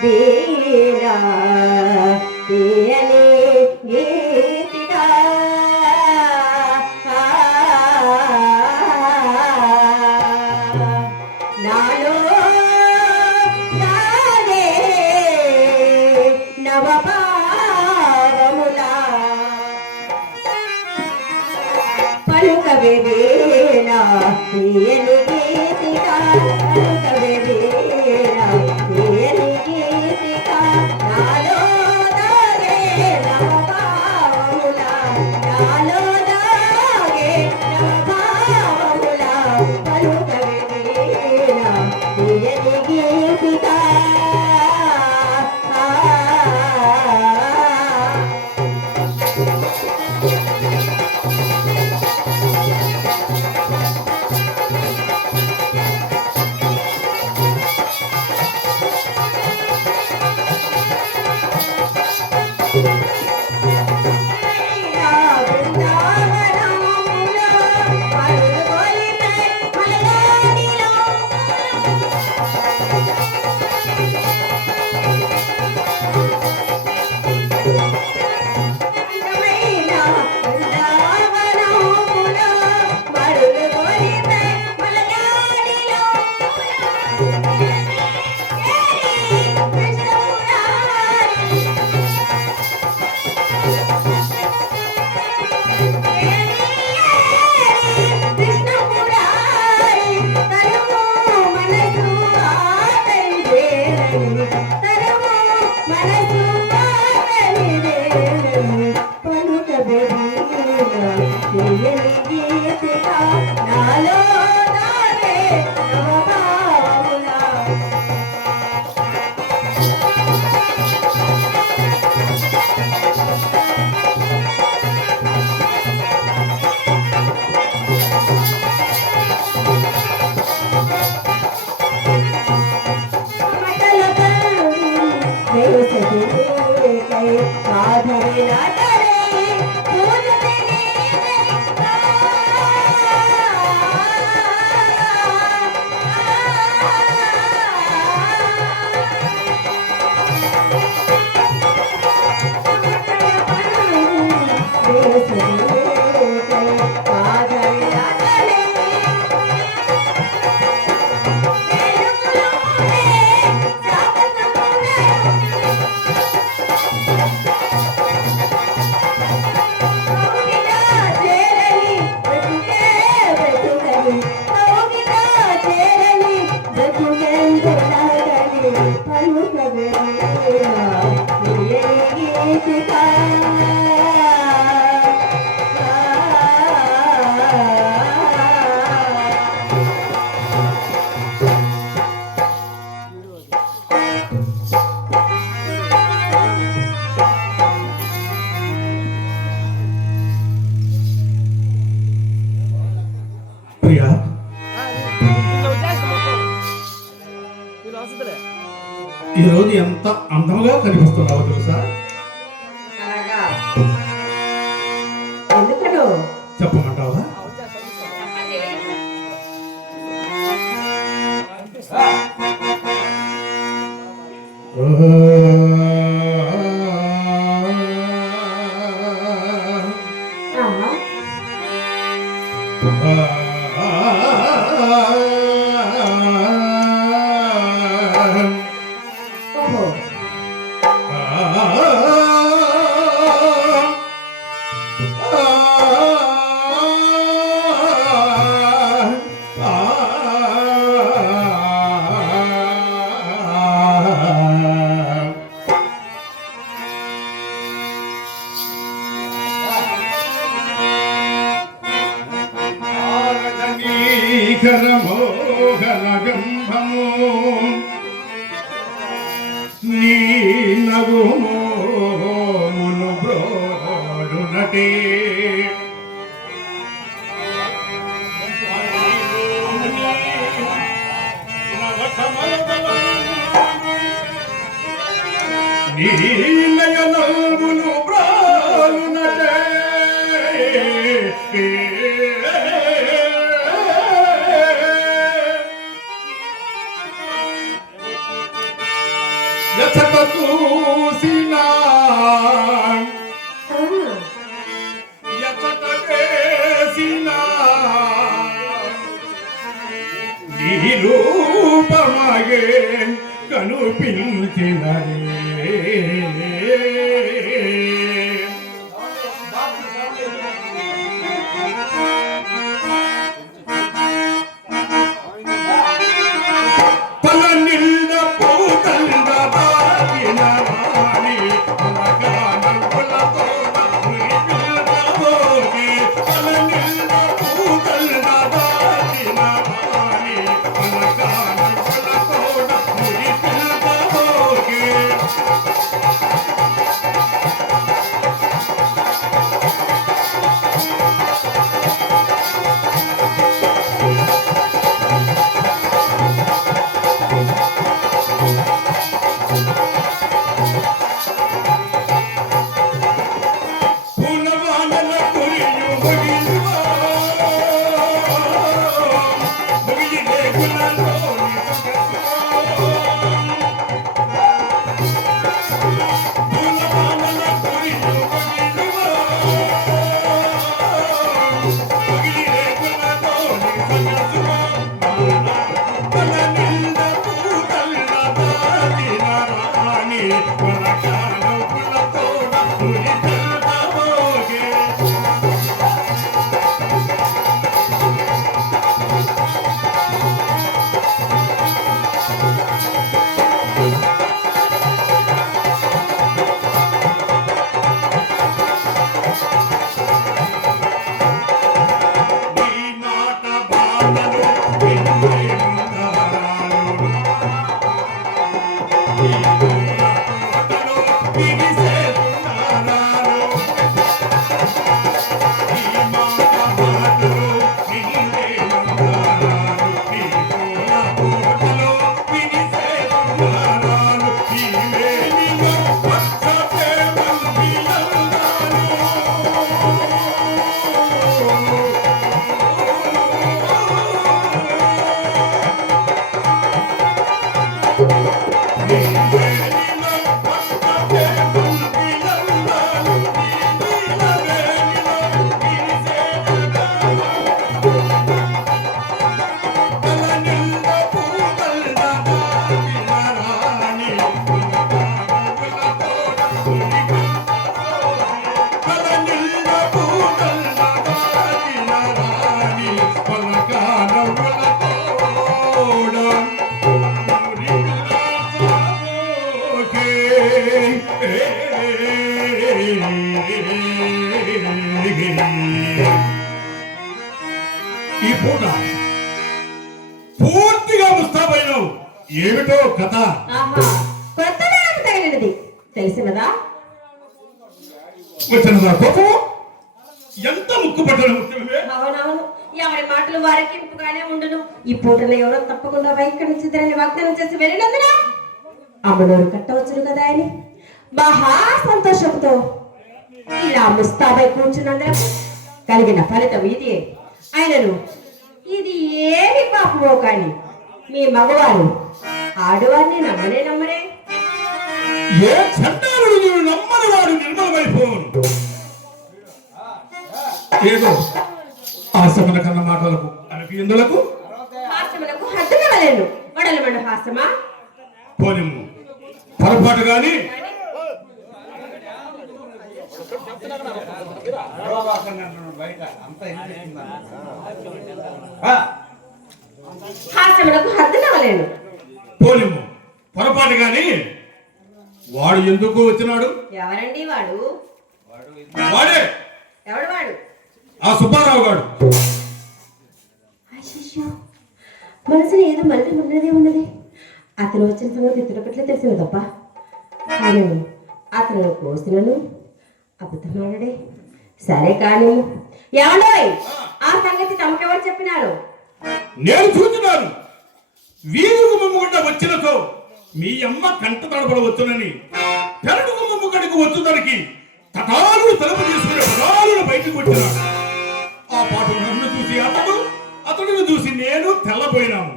వీణా తీయని గీతిగా నాలో నాగే నవభావములా పలుకవే వీణా తీయని గీతిగా పలుకవే వీణా తీయని గీతిగా నాలో దాగే నవభావములా నాలో దాగే నవభావములా పలుకవే వీణా తీయని గీతిగా నాలో నాగే నవభావములా ఈ రోజు ఎంత అందంగా కనిపిస్తున్నావో తెలుసా? చెప్పమంటావా? మోహన గంభము నీ నగుమోమును బ్రోడునటే నీలయనమును బ్రోడునటే ఎచ్చట చూసినా ఆ, ఎచ్చట వేసినా నీ రూపమగే కనుపించినరే పలనిల్ల పూతంద బాగిన రాణి పలకానపులతో మురిపిల్లబోగి పలనిల్ల పూతంద బాగిన రాణి పలకానపులతో మురిపిల్లబోగి పూలవానల కురియు ముగిలువా ముగిలే గుణలోని పూలవానల కురియు ముగిలువా ముగిలే గుణలోని సగసువా పలనిల్ల పూతల్ల బాగిన రాణి పలకానపులతోడ మురిపిల్లబోగే నీ మాట బాధలు విన్నే ఉందారాలు నీ మాటలు బిగిసే ఉందారాలు నీ మాట బాధలు విన్నే ఉందారాలు నీ మాటలు బిగిసే ఉందారాలు నీ మేనిలో పచ్చతే ఈ పూట పూర్తిగా ముస్తాబైనవు ఏమిటో కథ ఆహా, కొత్తగా నాకు తగిలినది తెలిసినదా? వచ్చినదా కోపం ఎంత ముక్కు పట్టడం ముఖ్యమే అవునవును, ఎవరి మాటలు వారికి ఇంపుగానే ఉండును. ఈ పూటలో ఎవరో తప్పకుండా వైఖరి నుంచి ఇద్దరిని వాగ్దానం చేసి వెళ్ళినందున అమ్మనోరు కట్టవచ్చును కదా అని మహా సంతోషంతో ఇలా ముస్తాబై కూర్చున్నందున కలిగిన ఫలితం ఇది. ఆయనను ఇది ఏమి పాపమో కానీ మీ మగవారు ఆడవారిని నమ్మరే. ఏ చండాలుడు నీవు నమ్మని వాడు నిర్మలమైపోను ఏదో ఆశమన కన్న మాటలకు అనికి ఎందులకు హాస్యములకు హద్దున వలెను వడలమడు హాస్యమా పోనిము పొరపాటు గాని హాస్యములకు హద్దున వలెను పోనిము పొరపాటు గాని వాడు ఎందుకు వచ్చినాడు ఎవరండి వాడు? వాడే ఎవడు వాడు? ఆ సుబ్బారావు గాడు అయ్యో, మనసులో ఏదో మళ్ళీ ఉన్నది. అతను వచ్చిన సంగతి ఇతడు పట్ల తెలిసింది తప్ప కానీ అతను కోసినను అబద్ధమాడే. సరే కానీ ఏమండోయ్, ఆ సంగతి తమకెవరు చెప్పినారు? నేను చూస్తున్నాను వీధుకు మమ్ముగుండా వచ్చినతో మీ అమ్మ కంట తడపడవచ్చునని పెరడుకు మమ్ముగడికి వచ్చుదనికి తటాలు తలుపు తీసుకుని పదాలను బయటకు వచ్చినాడు. ఆ పాట నన్ను చూసి అతడిని చూసి నేను తెల్లబోయినాము.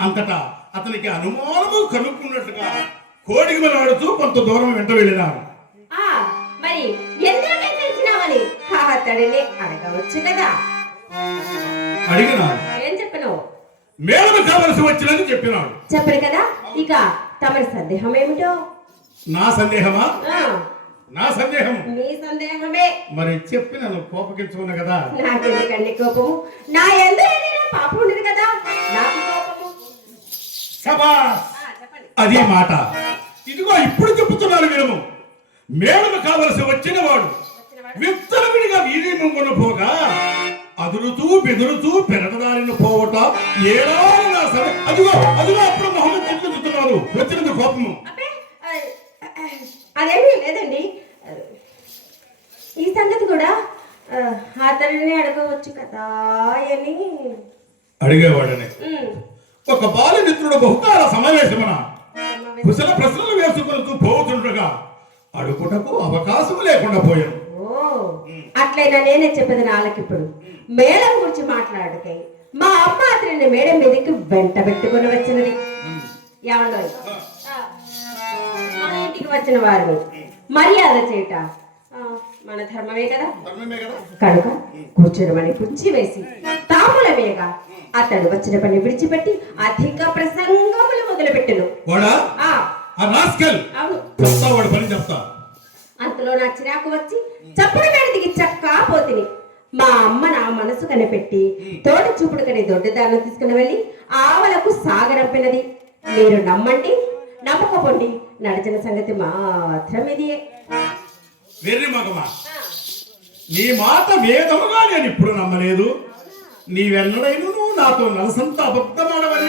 అంతటా అతనికి అనుమానము కనుక్కున్నట్టుగా కోడికి మలాడుతూ కొంత దూరం వెంట వెళ్ళినాను. ఆ మరి ఎందుకు తెలిసినావని అతడిని అడగవచ్చు కదా. అడిగినాను. ఏం చెప్పను? మేళము కావలసి వచ్చినది చెప్పినాడు. చెప్పరు కదా. ఇక తమరి సందేహం ఏమిటో? నా సందేహమా? ఆ, నా సందేహం మీ సందేహమే. మరి చెప్పి నన్ను కోపగించుకున్నా కదా. నాకెందుకండి కోపము? నా ఎందుకు పాపం ఉండదు కదా నాకు కోపము. శభాష్! చెప్పండి. అది మాట. ఇదిగో ఇప్పుడు చెప్పుతున్నాను వినము. మేళము కావలసి వచ్చిన వాడు విత్తలవిడిగా వీధి ముంగున పోగా అదురుతూ బెదురుతూ పెరటదారిన పోవట ఏడాది నా సరే. అదిగో అదిగో అప్పుడు మొహమ్మద్ చెప్తున్నాడు వచ్చినది కోపము. అబ్బే, అదేమీ లేదండి. ఈ సంగతి కూడా అతడిని అడగవచ్చు కదా అని అడిగేవాడని. ఉమ్, ఒక బాలమిత్రుడు బహుకాల సమావేశమున కుశల ప్రశ్నలు వేసుకుంటూ పోతుండగా అడుగుటకు అవకాశం లేకుండా పోయాను. ఓ అట్లయినా నేనే చెప్పేది నాలకిప్పుడు. మేడం గురించి మాట్లాడకై మా అమ్మ అతని మేడం మీదకి వెంట పెట్టుకుని వచ్చినది. ఏమండో మన ఇంటికి వచ్చిన వారు మర్యాద చేయట మన ధర్మమే కదా. కనుక కూర్చోమని కుర్చీ వేసి తాముల మీద అతడు వచ్చిన పని విడిచిపెట్టి అధిక ప్రసంగములు మొదలుపెట్టను. అవును. వాడు పని చెప్తా. అంతలో నా చిరాకు వచ్చి చప్పుడు కడిదికి చక్కా పోతిని. మా అమ్మ నా మనసు కనిపెట్టి తోట చూపుడు కని దొడ్డిదాన్ని తీసుకుని వెళ్ళి ఆవలకు సాగరంపినది. మీరు నమ్మండి నమ్మకపోండి, నడిచిన సంగతి మాత్రం ఇది. వెర్రి మగమా, నీ మాట వేదముగా నేను ఇప్పుడు నమ్మలేదు. నీవెన్నడైనా నువ్వు నాతో నలసంత అబద్ధమాడవని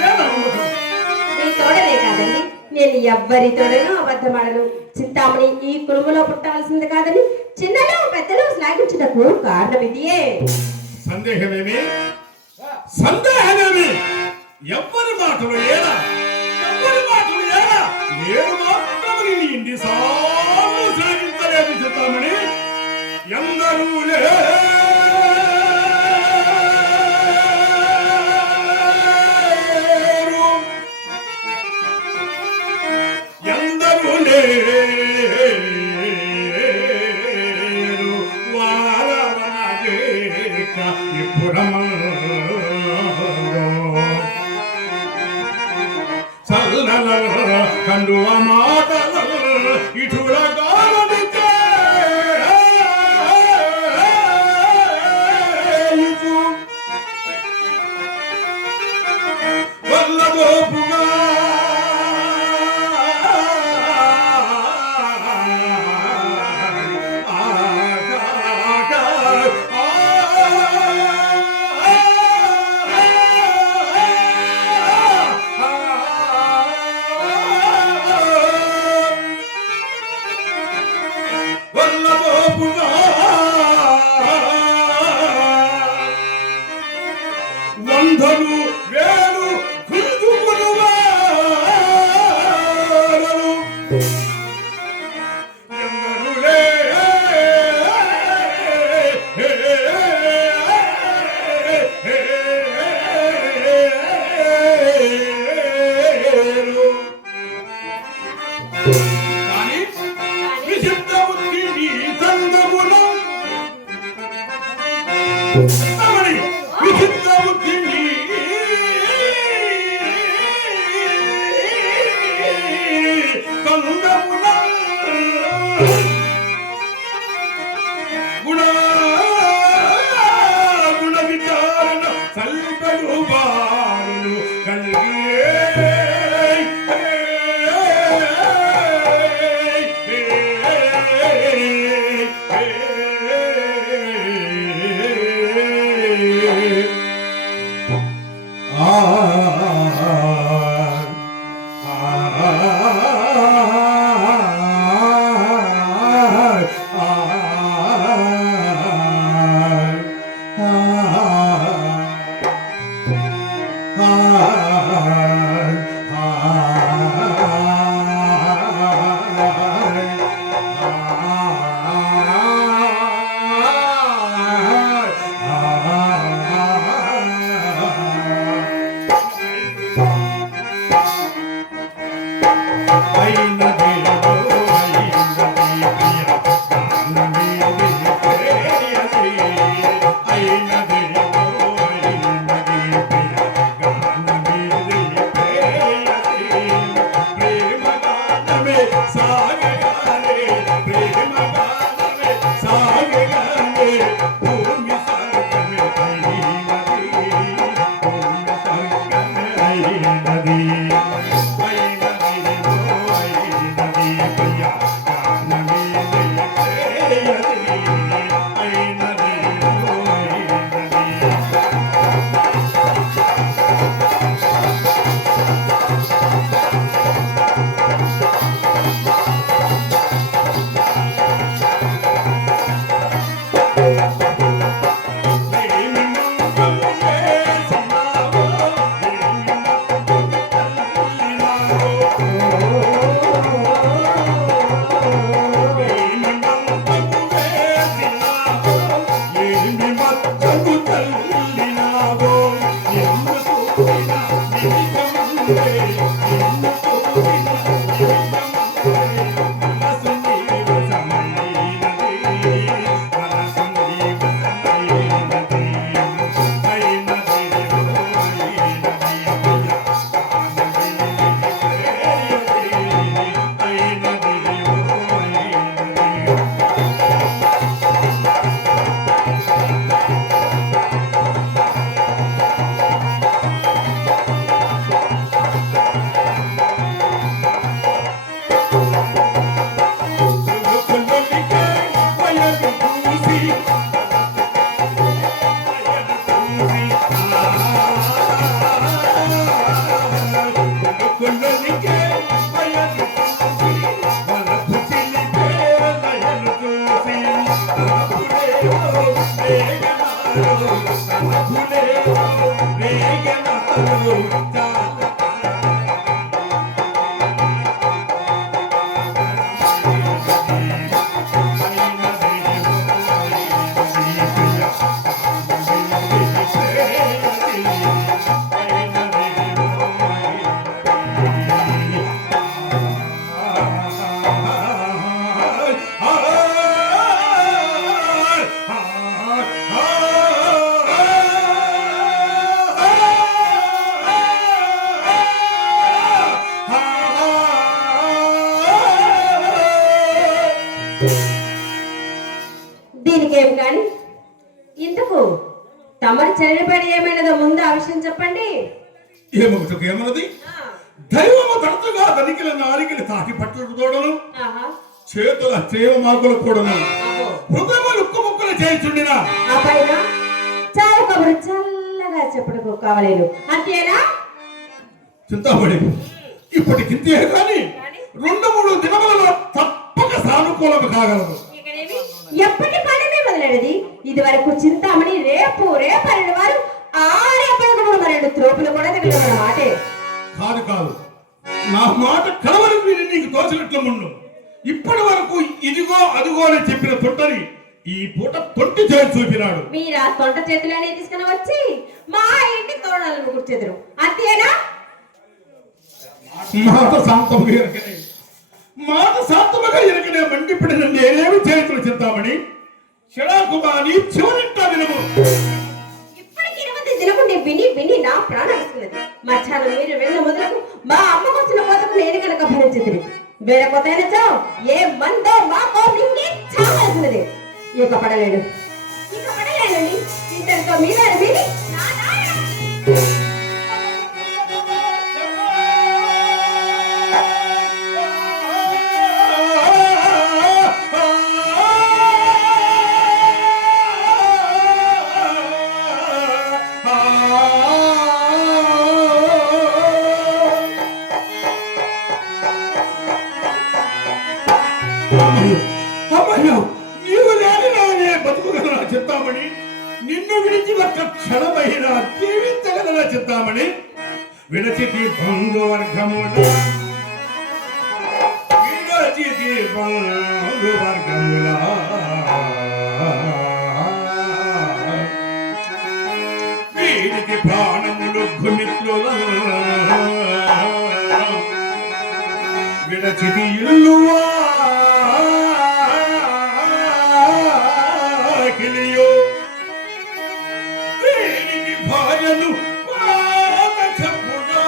నీ తోడలే కాదండి, నేను ఎవ్వరి తోడను అబద్ధమాడను. చింతామణి ఈ కుటుంబంలో పుట్టాల్సింది కాదని చిన్నలు పెద్దలు శ్లాఘించుటకు కారణం ఇదియే. సందేహమేమి ఎవ్వరి మాటలు ఏడా నేను మాత్రం నేను ఇన్నిసార్లు శ్లాఘించలేదు చింతామణి. ఎందరూ కండు ఆ మాటలు ఇటులగా వల్లదోపుగా వందలు వేలు గుంజుకునువారలు ఎందరులే కానీ విశిష్ట బుద్ధి నీ సంగములో విచిత్ర బుద్ధి కందమున గుణ విచారణ సల్పడు బారులు కలిగి సాగగానే ప్రేమ గానమే సాగగానే భూమి స్వర్గమే అయినది భూమి స్వర్గమే అయినది అయినది ప్రియా గానమే అయినది అయినది దీనికేం కాని ఇందుకు తమరి చెల్లబడి ఏమైనదో ముందు ఆ విషయం చెప్పండి. ఏమొకటికి ఏమన్నది దైవము తరచుగా దనికిల నారికిని తాకి పట్టుడు తోడను చేతుల చేవమాకుల కూడను హృదయములు ఉక్కు ముక్కులు చేయుచుండిన ఆ పైన చాలా కబురు చల్లగా చెప్పుడుకు కావలేదు అంతేనా? చింతామణి ఇప్పటికింతే కానీ 2-3 దినములలో తప్పక సానుకూలము కాగలదు. ఎప్పటి పడమే మొదలైనది. ఇది వరకు చింతామణి రేపు రేపని వారు ఆరేపడకు మరెండు త్రోపులు కూడా తగిలిన మాటే కాదు కాదు నా మాట కలవరకు విని నీకు తోచినట్లు ముందు ఇప్పటి వరకు ఇదిగో అదిగో అని చెప్పిన తొట్టని ఈ పూట తొట్టి చేసి చూపినాడు. మీరు ఆ తొంట చేతులనే తీసుకుని వచ్చి మా ఇంటి తోరణాలను ముగ్గుర్చెదరు అంతేనా? మాట శాంతముగా ఎరకనే మాట శాంతముగా ఎరకనే మండిపడిన నేనేమి చేతులు చింతామణి షడాకుమాని చివరిట్ట వినము. ఇప్పటికి 20 దినకుండి విని విని నా ప్రాణం ఇస్తున్నది. మధ్యాహ్నం మీరు వెళ్ళిన మొదలకు మా అమ్మ వచ్చిన కోతకు నేను కనుక భరించింది. వేరే కొత్త అయినచో ఏ మందో మాకో మింగి చావాల్సినది. ఇక పడలేడు పడలేడండి ఇంతటితో మీద విని నా నాయన నీవు లేని బతుకుగలనా చెప్తామని నిన్ను విడిచి ఒక్క క్షణమైనా జీవించగలనా చెప్తామని విడచితి బంధువర్గముల విడచితి బంధువర్గముల వీరికి ప్రాణములు గుమిత్రుల విడచితి ఇల్లువా కిలియో దేనికి భార్యను చెప్పుగా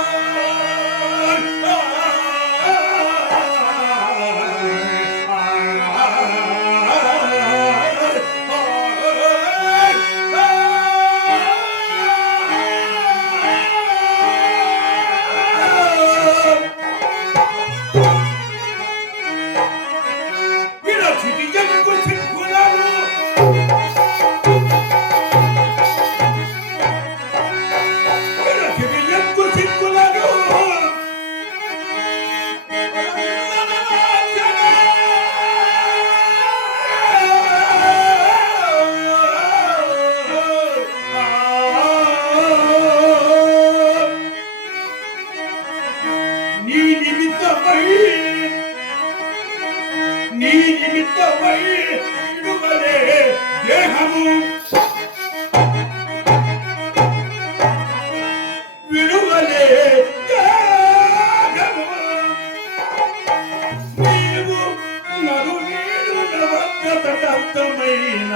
అంతమై విడువలే దేహము విడువలే దేహము నీవు నరు వీడున వద్దతంతమైన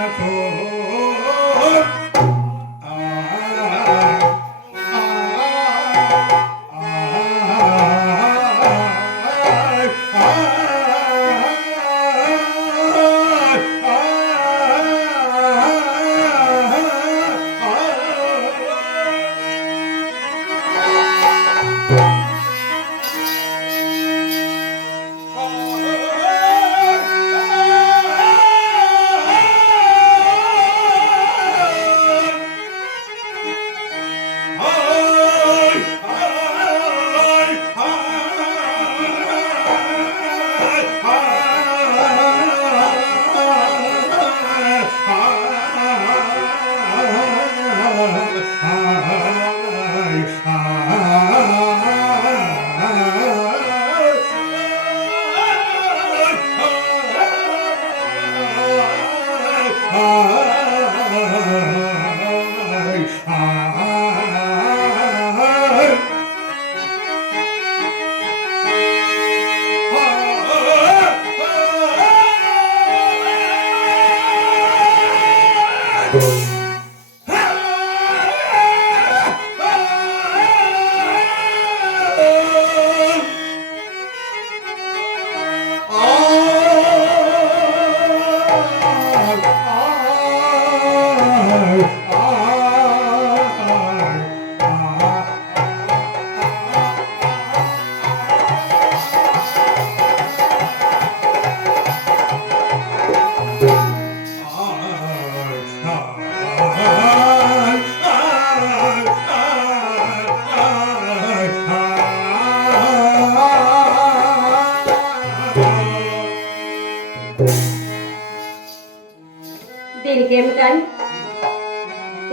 దీనికేమి కానీ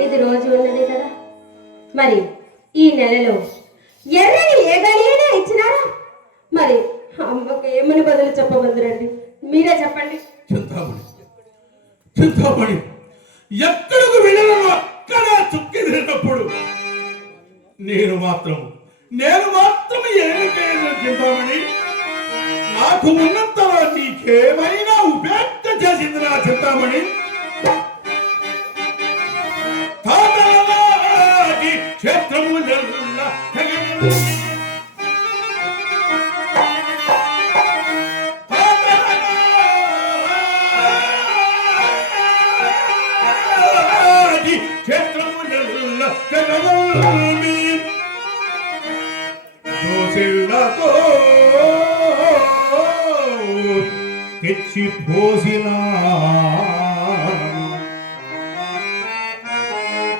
ఇది రోజు ఉన్నదే కదా. మరి ఈ నెలలో ఎర్రని ఏ గడియైనా ఇచ్చినారా? మరి అమ్మకు ఏమని బదులు చెప్పవద్దురండి, మీరే చెప్పండి. చింతామణి చింతామణి ఎక్కడికి వెళ్ళిన అక్కడ చుక్కెదిరినప్పుడు నేను మాత్రం ఏమి చేయను చింతామణి. నాకు ఉన్నంత నీకేమైనా ఉపేక్ష చేసింది నా చింతామణి. క్షేత్రము దోసిళ్ళతో తెచ్చి పోసినా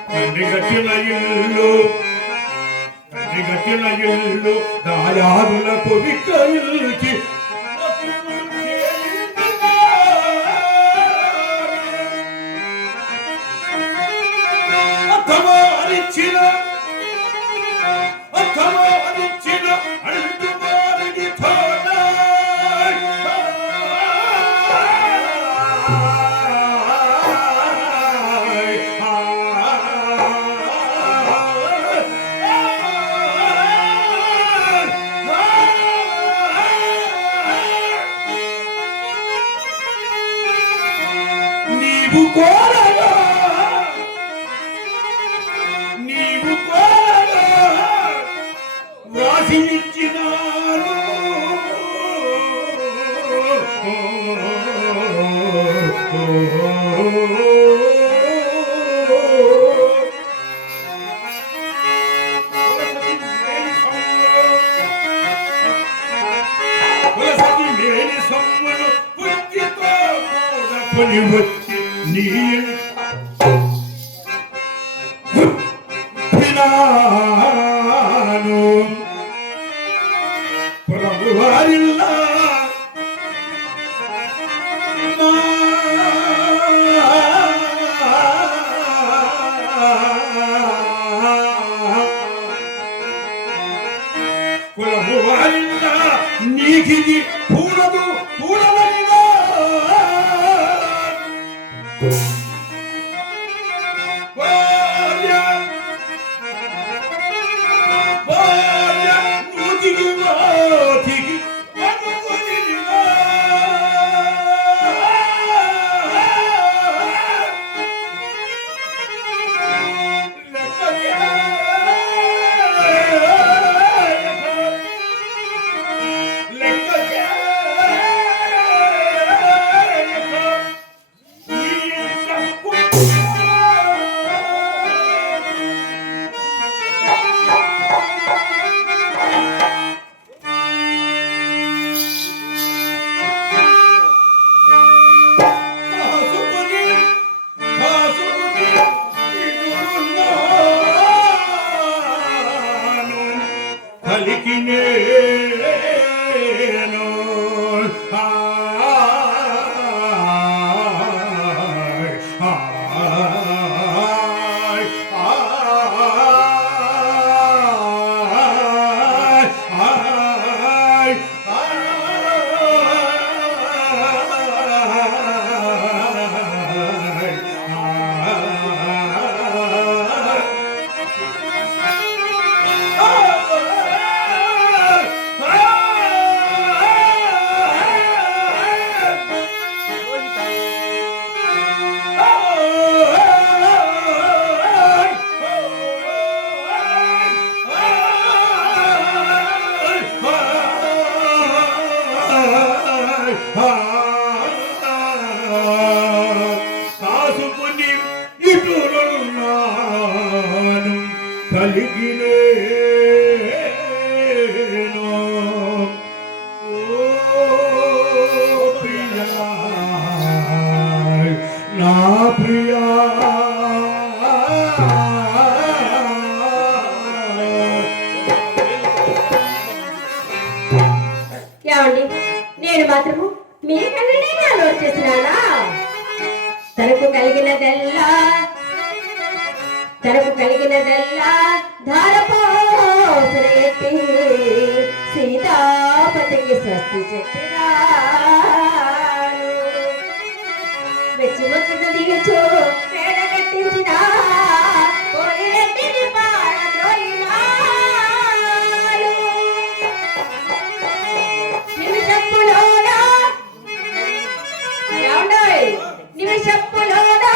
తండ్రి గట్టిన ఇల్లు దాయాదులకు విక్రయించి అర్థమానిచ్చిన అడుగుమారిని తోడ నీవు కోరగా వ్రాసి ఇచ్చినాను. మేని సొమ్మును పుట్టితో కూడా కొని వచ్చి నీ ప్రభువారిల్లా ప్రభువారిల్లా నీకిది పూడదు పూడదనినా కాసుకుని ఇటురున్నాను కలిగినేను ఓ ప్రియా నా ప్రియా ఏమండి నేను మాత్రము మీ కళ్ళనే అలవాటు చేసినానా తనకు కలిగినదల్లా ధారపోసిన ఎత్తి సీతాపతికి స్వస్తి చెప్పినాను వెచ్చిమొచ్చిన దిగుచు పేడ కట్టించిన కోరిరెడ్డిని పారద్రోయినాను నిమిషప్పులోనా ఏమండోయ్ నిమిషప్పులోనా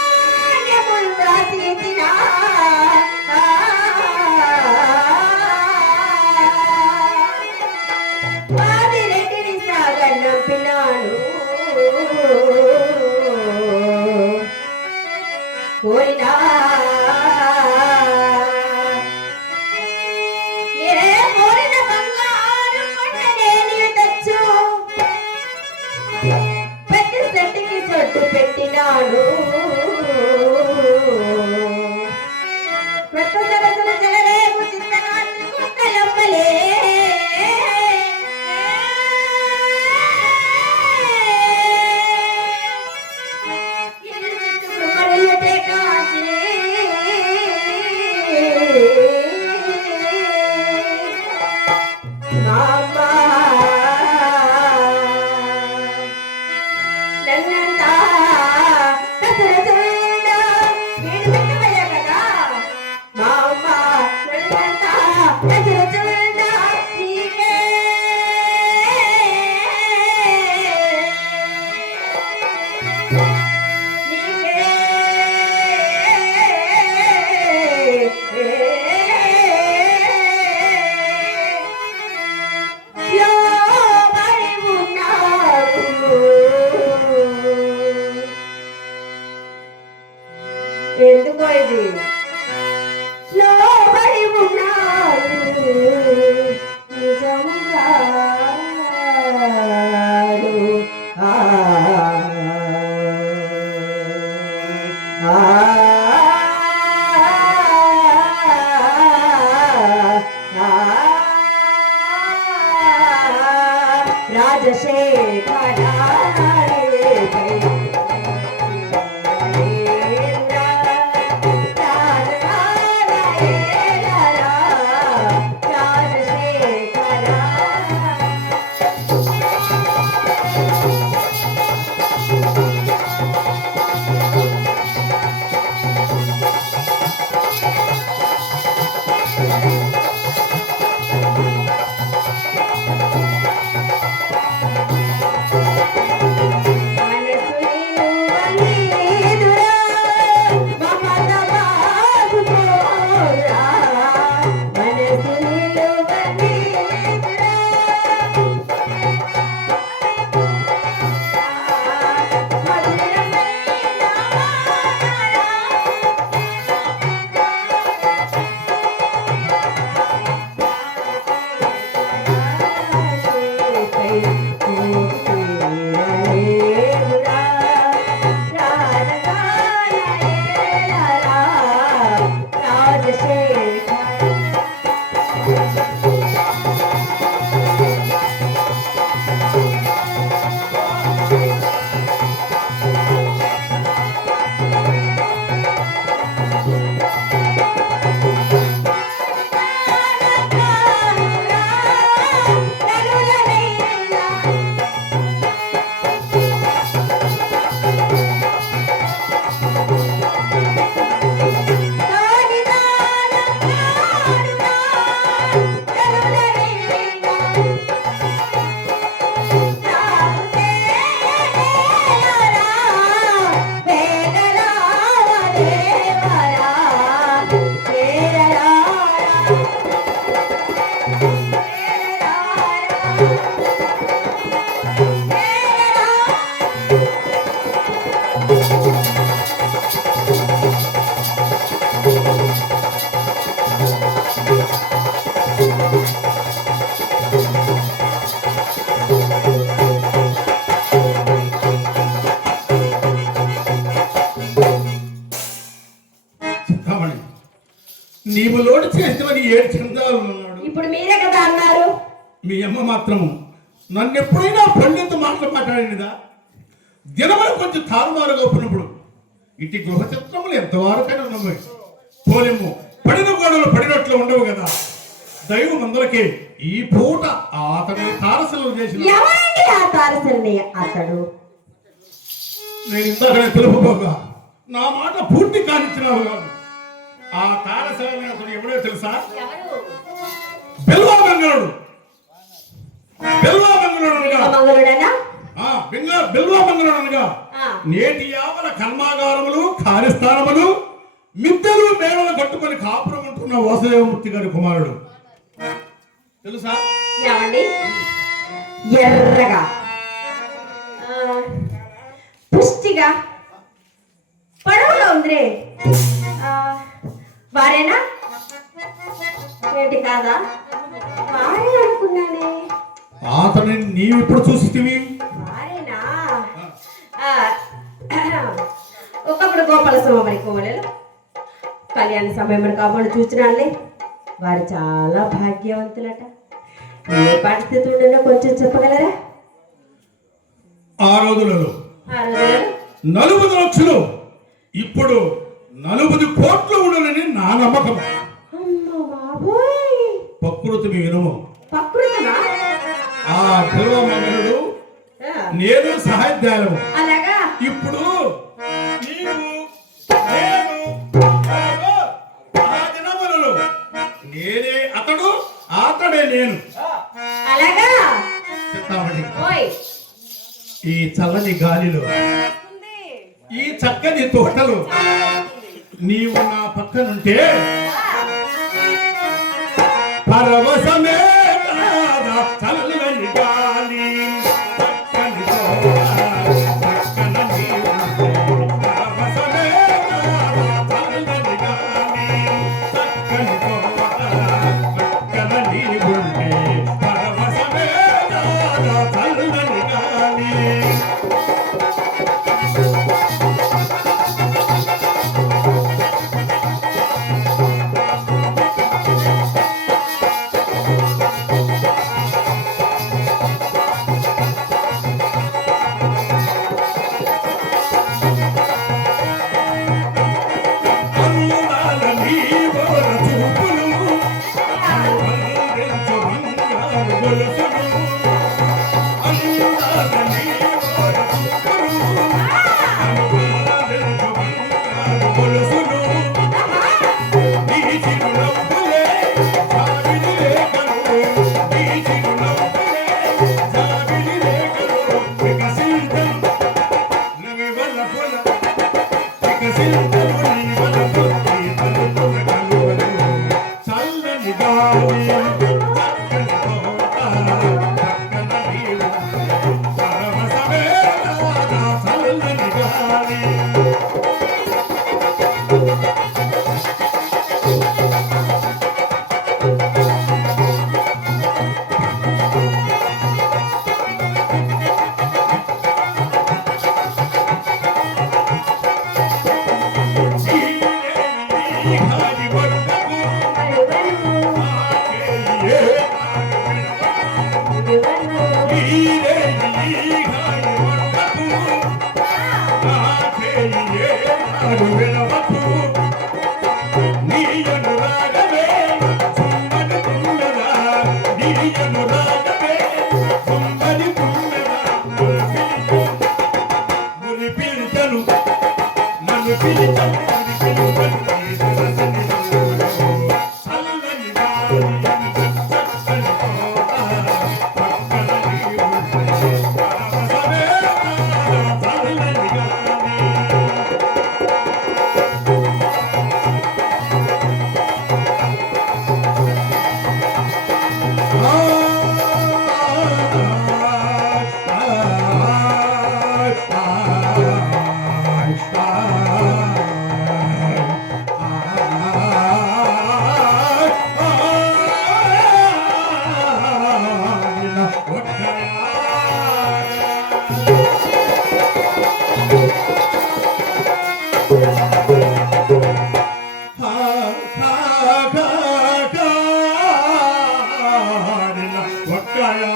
మాన్యములు రాసించిన ఆదిరెడ్డిని సాగనంపినాను కోరినా ప్రతి సెట్టికి సొట్టు పెట్టినాడు కొత్త సరసన జలరేగు చిత్తకాంతి కుక్కలమ్మలే ఇల్లు చుట్టూ కృపణులటే కాచి మామా నన్నంతా కసరతున్నా వీడు పెట్టబోయా కదా మా అమ్మ నన్నంతా కసరతున్నా నీకే లోబడి ఉన్నావు ఎందుకో ఇది లోబడి ఉన్నావు నిజంగా ఆ ఆ రాజశేఖర నీవు లోటు చేసినవని 7 చందాలు అన్నాడు. ఇప్పుడు మీరే కదా అన్నారు. మీ అమ్మ మాత్రం నన్ను ఎప్పుడైనా పండిత మాటలు మాట్లాడినదా? దినములు కొంచెం తారుమారుగా ఉన్నప్పుడు ఇటు గృహ చిత్రములు ఎంతవరకైనా ఉన్నాయి. పోలేము పడిన గోడలు పడినట్లు ఉండవు కదా. దైవం అందరికీ ఈ పూట అతని తారసలు చేసిన ఎవరండి ఆ తారసల్ని? అతడు నేను ఇందాకనే తెలుపుకోగా నా మాట పూర్తి కానిచ్చినావు కాదు. ఆ తారసలని అతడు ఎవడో తెలుసా? ఎవరు? బెల్వామంగళుడు. బెల్వామంగళుడు మంగళుడనా? బెల్వామంగళుడు నేటి యావల కర్మాగారములు కార్యస్థానములు మిద్దెలు మేడలు కట్టుకొని కాపురం ఉంటున్న వాసుదేవమూర్తి గారి కుమారుడు తెలుసా? ఏమండి? ఎర్రగా పుష్టిగా పడవలో ఉందిరే, వారేనా? ఏంటి కాదా? వారే అనుకున్నానే. అతని నీవు ఇప్పుడు చూసితివి? వారేనా? ఒకప్పుడు గోపాల స్వామి కోవలేలు కళ్యాణ సమయం కాబట్టి చూసినాళ్ళే. వారు చాలా భాగ్యవంతులట. ఏ పరిస్థితి ఉండదో కొంచెం చెప్పగలరా? ఆ రోజులలో ఆ రోజులలో 40 లక్షలు ఇప్పుడు 40 కోట్లు ఉండనని నా నమ్మకం. అమ్మ బాబోయ్, ప్రకృతి వినుము. ప్రకృతమా? ఆ బెల్వామంగళుడు నేను సహాధ్యాయము. అలాగా? ఇప్పుడు నీవు నేను ఆ దినములలో నేనే అతడు అతడే నేను. అలాగా? చెప్తామని ఓయ్, ఈ చల్లని గాలిలో ఈ చక్కని తోటలు నీవు నా పక్కనుంటే పరవశమే కాదా చల్లని గాలి చక్కని తోట చక్కన నీవు పరవశమే కాదా చల్లని గాలి చక్కని తోట చక్కన నీవుంటే పరవశమే కాదా చల్లని గాలి.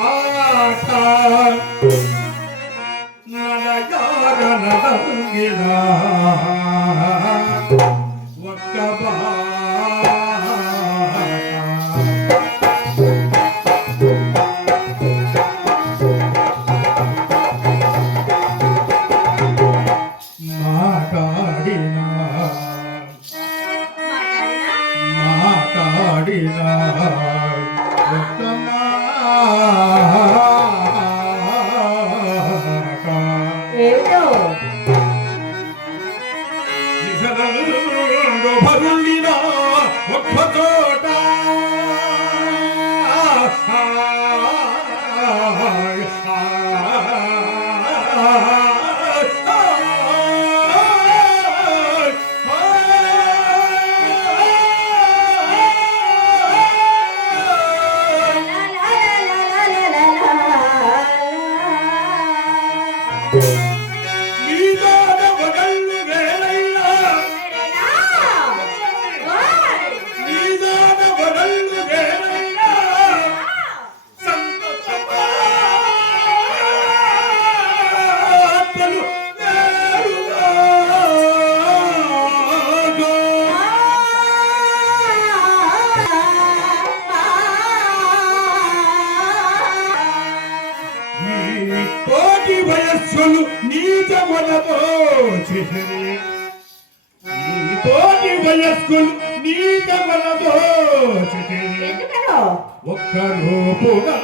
మాట నలగార నలంగిన ఒక్క మాట్లాడినా మాట్లాడినా ఒక్క మాట ఏమిటో నిజరంలో భరుండిన ఒక్క చోట నీదాన వగళ్ళు వేలయ్యా నీదాన వగళ్ళు వేలయ్యా సంతతమాత్మలు వేరుగా నీ కోటి వయస్సులు నీచమనతో చిహరి నీ కోటి వయస్సులు నీచమనతో చిహరి ఎందుకనో ఒక్క రూపుగా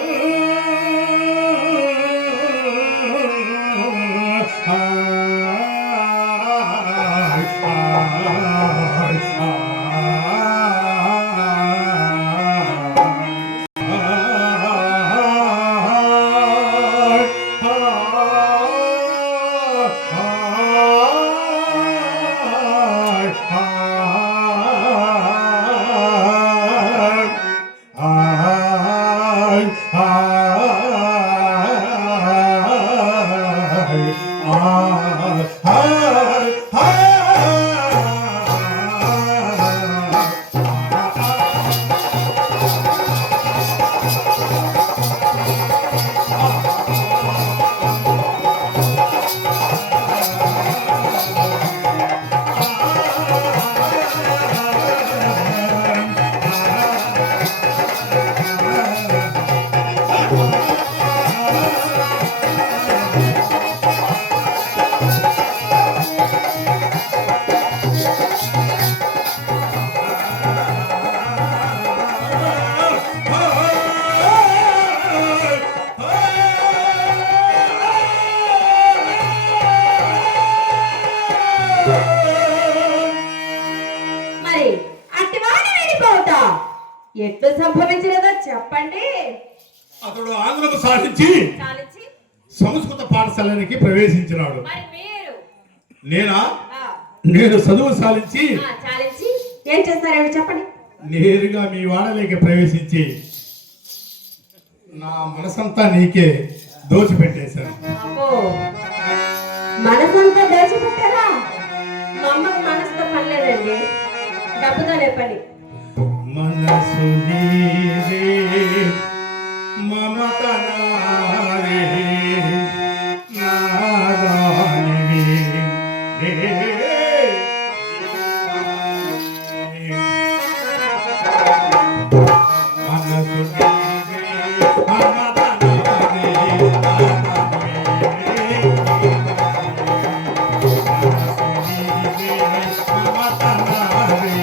మరి అట్టివాడు వెళ్ళిపోవుట ఎట్లు సంభవించినదో చెప్పండి. అతడు ఆంగ్లము సాధించి చాలించి సంస్కృత పాఠశాలకి ప్రవేశించినాడు. మరి మీరు నేనా ఆ, నేను చదువు సాధించి చాలించి ఏం చేస్తారేమో చెప్పండి. నేరుగా మీ వాడలోకి ప్రవేశించి నా మనసంతా నీకే దోచిపెట్టేశాను. అబ్బో మనసంతా దోచిపెట్టారా? మా అమ్మకు మనసుతో పని లేదండి, డబ్బుతోనే పని. మనసు నీదే మమత నాదే నాదానివి మనసు నీదే మమత నాదే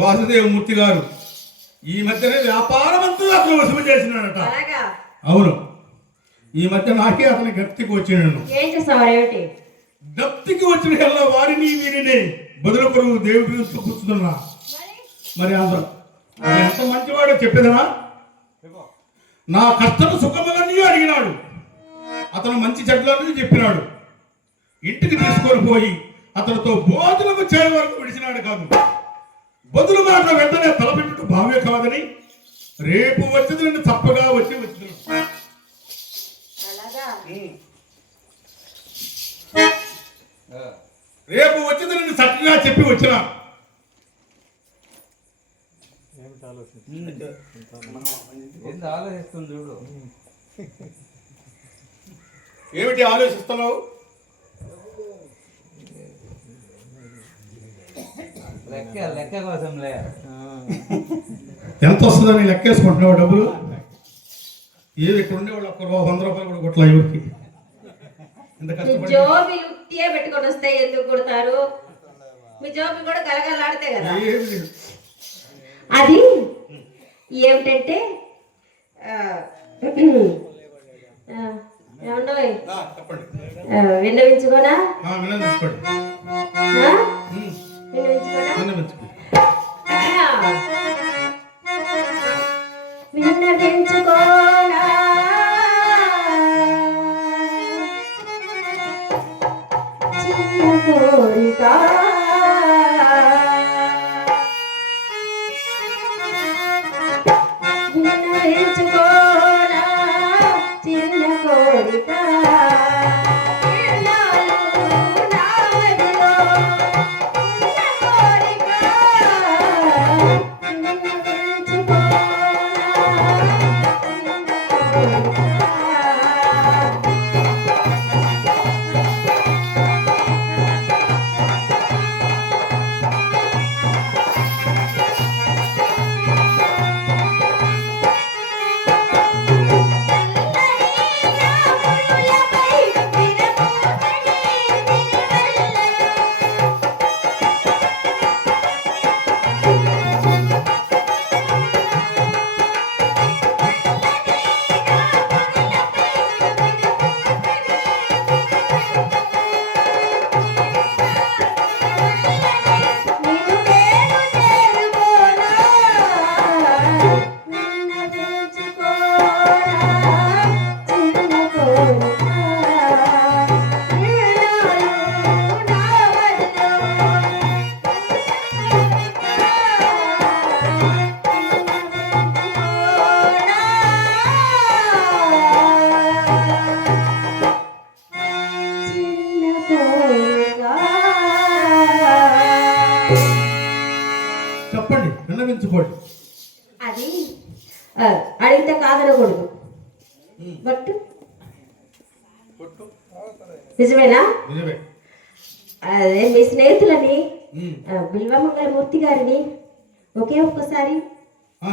వాసుదేవమూర్తి గారు ఈ మధ్యనే వ్యాపారమంతా అతను వసూలు చేసినాడట. అలాగా? అవును. ఈ మధ్య నాకే అతని గప్తికి వచ్చినాను. ఏం చేస్తావు? ఏమిటి గప్తికి వచ్చిన కల్లా వారిని వీరిని బదులు పరువు దేవుడి కూర్చుతున్నా. మరి అందరూ ఎంత మంచివాడో చెప్పేదనా? నా కష్టము సుఖములన్నీ అడిగినాడు. అతను మంచి చెడ్లన్నీ చెప్పినాడు. ఇంటికి తీసుకొని పోయి అతనితో బోధనకు చేరే వరకు విడిచినాడు కాదు. బదులు మాట వెంటనే తలపెట్టుడు భావ్య కాదని రేపు వచ్చేది నిన్ను తప్పగా వచ్చి రేపు వచ్చేది నిన్ను చక్కగా చెప్పి వచ్చిన. ఆలోచిస్తుంది చూడు. ఏమిటి ఆలోచిస్తున్నావు? లెక్క కోసంలే. ఎంత వస్తుందని లెక్కేసుకుంటున్నావు డబ్బులు? ఏవి ఇక్కడ ఉండేవాళ్ళు ఒక్క 100 రూపాయలు కూడా కొట్ల ఎవరికి. ఎంత కష్టపడి జోబీలు ఉట్టియే పెట్టుకొని వస్తే ఎందుకు కొడతారు? మీ జోబీలు కూడా గలగలాడితే కదా. అది ఏమిటంటే విన్నవించుకోనా? విన్నవించుకోనా చిన్న కోరిక విన్నవించుకోనా చిన్న కోరిక బట్టు నిజమేనా? నిజమే. అదే మీ స్నేహితులని ఉమ్. బిల్వమంగళమూర్తి గారిని ఒకే ఒక్కసారి ఆ,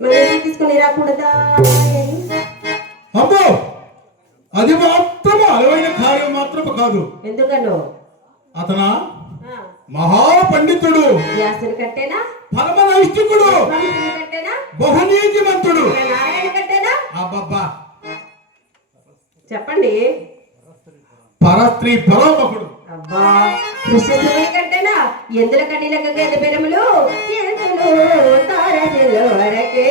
మన ఇంటికి తీసుకొని రాకూడదా అని. అబ్బో, అది మాత్రం అలవైన కార్యం మాత్రం కాదు. ఎందుకనో? అతనా మహాపండితుడు, వ్యాసుని కట్టేనా? పరమనైష్టికుడు, స్వామిని కట్టేనా? బహునీతిమంతుడు. నారాయణ కట్టేనా? అబ్బబ్బా, చెప్పండి. పరస్త్రీ పరోమకుడు. అబ్బా, కృష్ణుని కట్టేనా? ఎందుల కన్నీలకు గది బెరములు ఎందులో తారదిలో వరకే.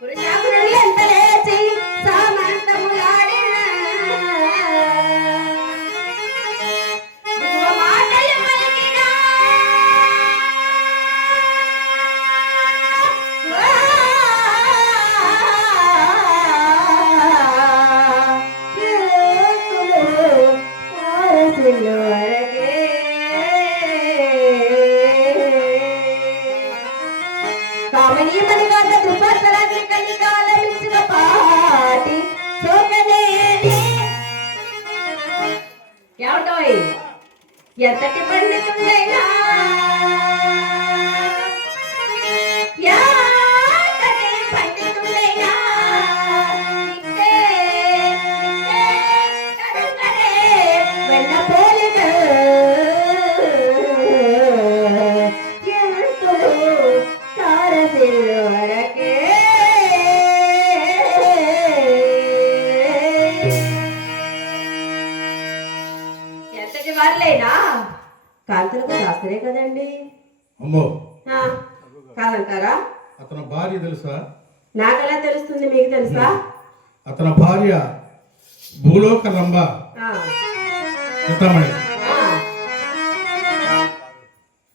పురుషాకురులు ఎంత లేచి సామంతములాడినా దిగువ మాటలు పలికినా కామనీ మలిగాత కృపాసరాన్ని కలిగాలమించిన పాటి సోకలేని ఏమిటోయ్ ఎంతటి పండితుండైనా ఎంతటి పండితుండైనా ఇట్టే ఇట్టే కరుకరే వెన్న పోలిక ఎంతులు తారసిల్లు వరకే. ఎంతటి వారులైనా కాంతులకు శాస్త్రే కదండి. అమ్మో, ఆ, కాదంటారా? అతని భార్య తెలుసా? నాకెలా తెలుస్తుంది? మీకు తెలుసా? అతని భార్య భూలోక రంభ ఆ, చింతామణి. ఆ.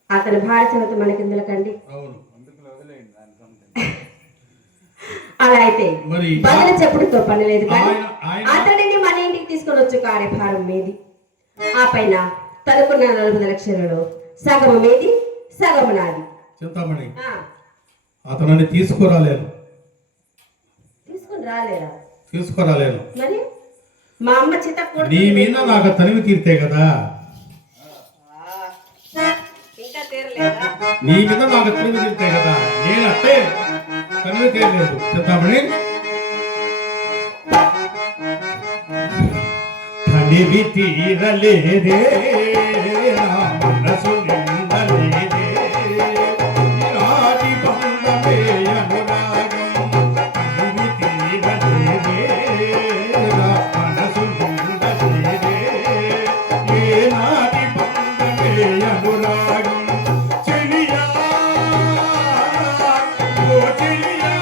అతని భార్య సంగతి మనకెందులకండి? అవును. అలా అయితే మరి బదులు చెప్పుడుతో పని లేదు కానీ ఆయన- అతడిని మన ఇంటికి తీసుకొని వచ్చు కార్యభారం మీది. ఆ పైన తనుకున్న 40 లక్షలలో సగము మీది, సగము నాది. చింతామణి, ఆ, అతనిని తీసుకురాలేను. తీసుకొని రాలేరా? తీసుకురాలేను. మరి మా అమ్మ చిత్త నీ మీద నాకు తనివి తీరితే కదా. ఇంకా తీరలేదా? నీ మీద నాకు తనివి తీరితే కదా. నేను అట్టే తనివి తీరలేదు. చింతామణి, తనివి తీరలేదే నా మనసు నిందలేదే ఈనాటి బంధమే అనురాగం. తనివి తీరలేదే నా మనసు నిందలేదే ఏనాటి బంధమే అనురాగం. చెలియా ఓ చెలియా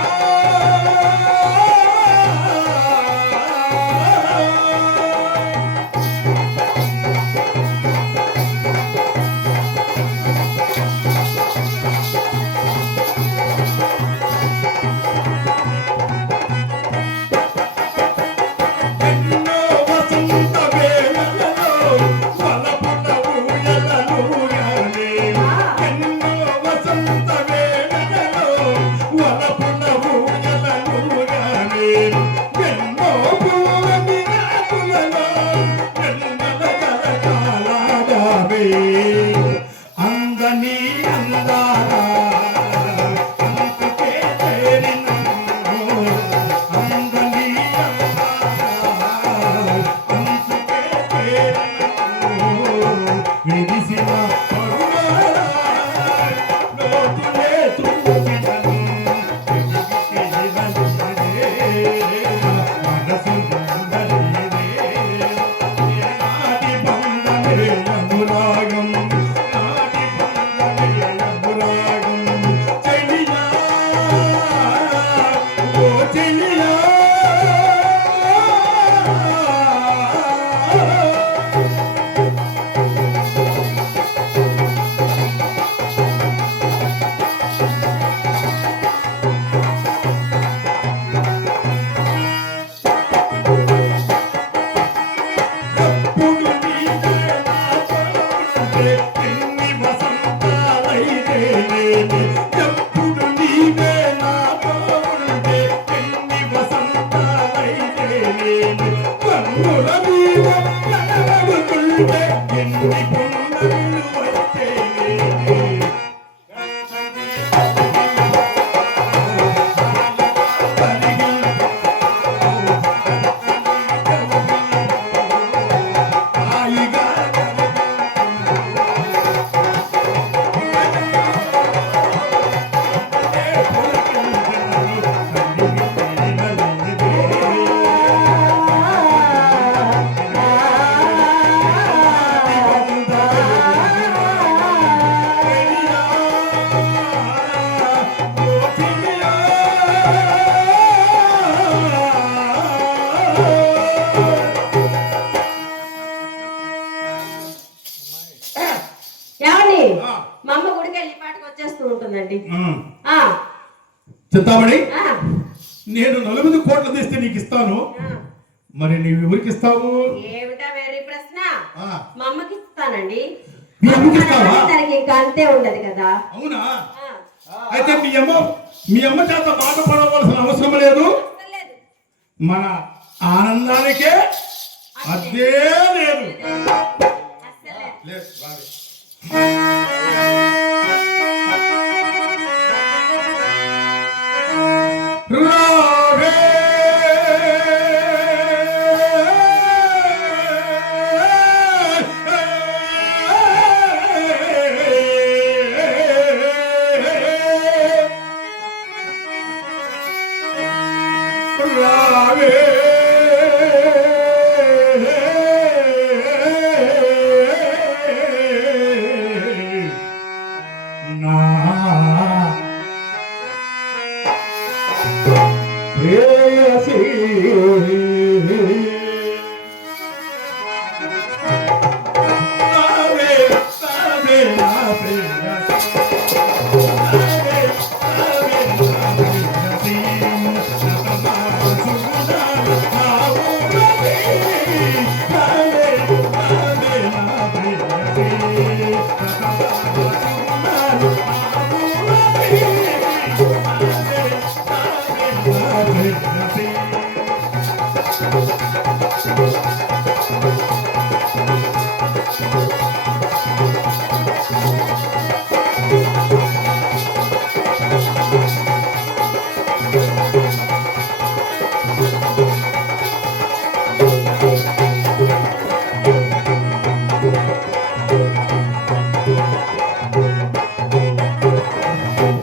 కదండి. ఉమ్. ఆ, చింతామణి, ఆ, నేను 4 కోట్లు తీస్తే నీకు ఇస్తాను. ఆ. మరి నీవు ఎవరికి ఇస్తావు? ఏమిటా వేరే ప్రశ్న? ఆ, మా అమ్మకి ఇస్తానండి. మీ అమ్మకి ఇస్తావా? తనకి ఇంకా అంతే ఉండదు కదా. అవునా? ఆ, అయితే మీ అమ్మ చేత బాధపడవలసిన అవసరం లేదు. అస్సలు లేదు. మన ఆనందానికే అదే లేదు. అస్సలు లేదు. లేదు, రాలే. రావే. రావే. నా ప్రేయసి రావే, రావే నా ప్రేయసి. రావే, రావే నా ప్రేయసి. నతమాసుకున్నాను నా ఊరవి. రావే, రావే నా ప్రేయసి. నతమాసుకున్నాను నా ఊరవి. రావే, రావే నా ప్రేయసి.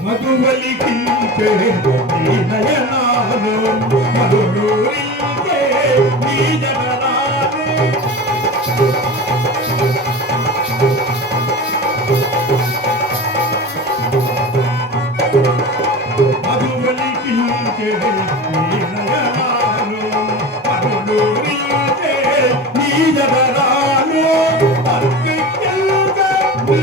మధువలికించే నీ నయనాలు, మధురూరించే నీ జగనాలు. మధువలికించే నీ నయనాలు, మధురూరించే నీ జగనాలు. అర్పికెల్గా నీ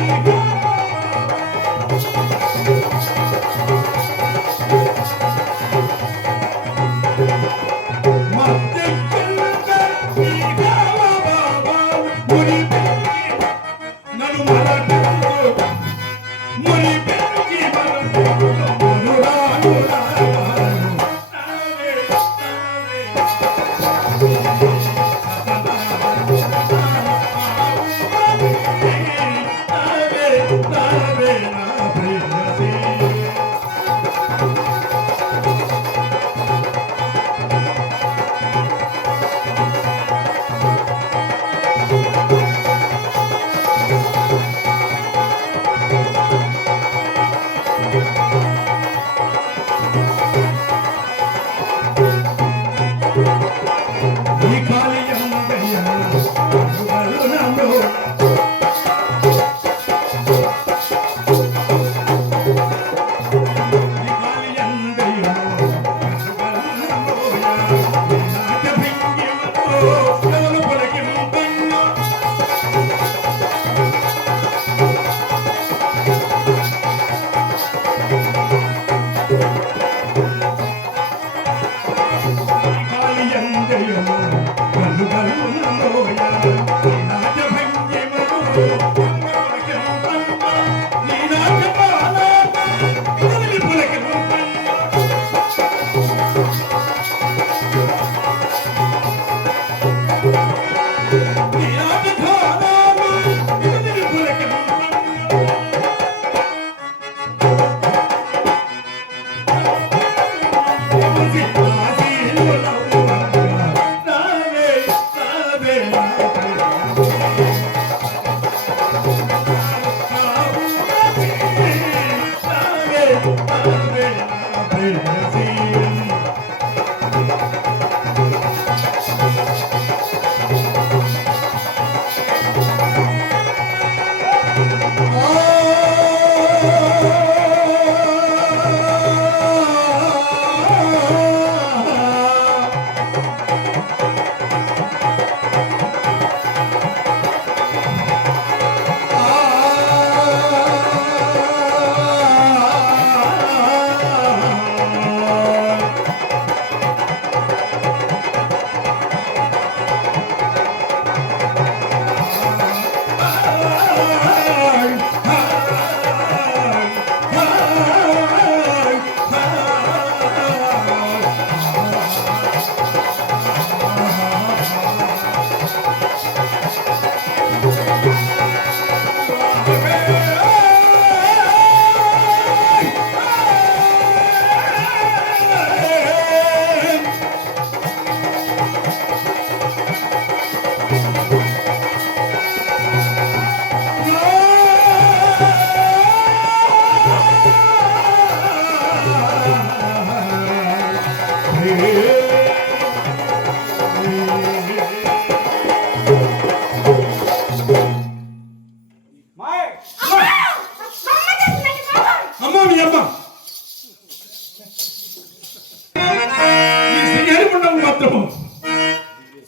మాత్రము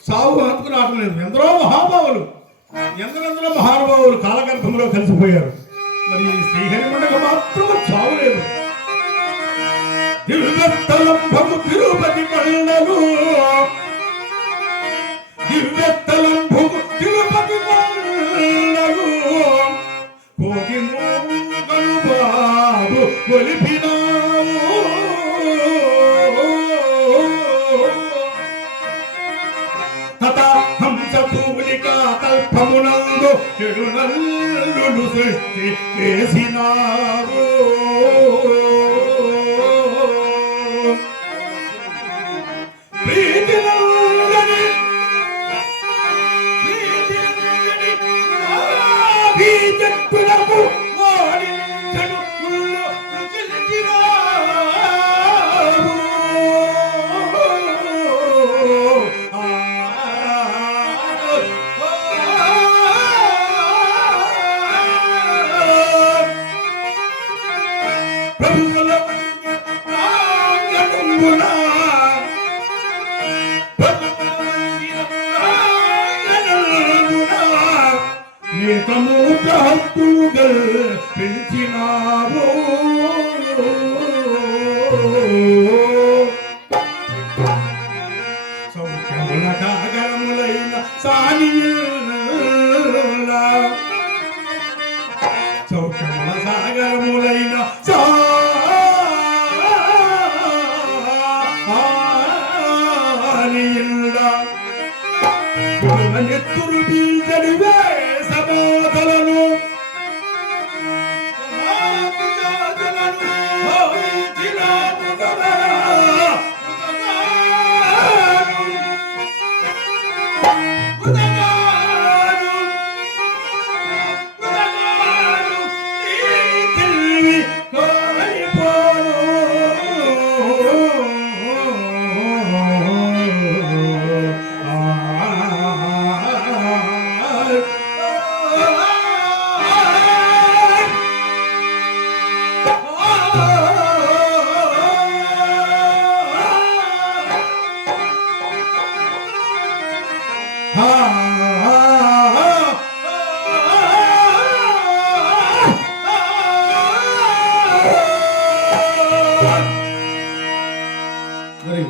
సాగు హత్తుకు రావటం లేదు. ఎందరో మహానుభావులు ఎందరెందరో మహానుభావులు కాలగర్భంలో కలిసిపోయారు. మరి ఈ శ్రీహరి మండకు మాత్రం చావు లేదు. దివ్యత్తలంభము తిరుపతి కొండలు దివ్యత్తలంభము తిరుపతి కొండలు కోటి మూగలు బాబు కొలిపినావు తథా హంసపూలికా కల్పమునందు చెడునల్లులు సృష్టి చేసినావు. ప్రీతినందని గులాబీ చెట్టులకు ఓడించడు ముళ్ళు చిలికినావు. ప్రభువుల ప్రాంగణమున నేతమూటహత్తులుగా పిలిచినావు. సౌఖ్యముల కాగరములైన సానియుల సౌఖ్యముల సాగరములైన సానియుల నెత్తురు బీజడివే సమాధలను మరి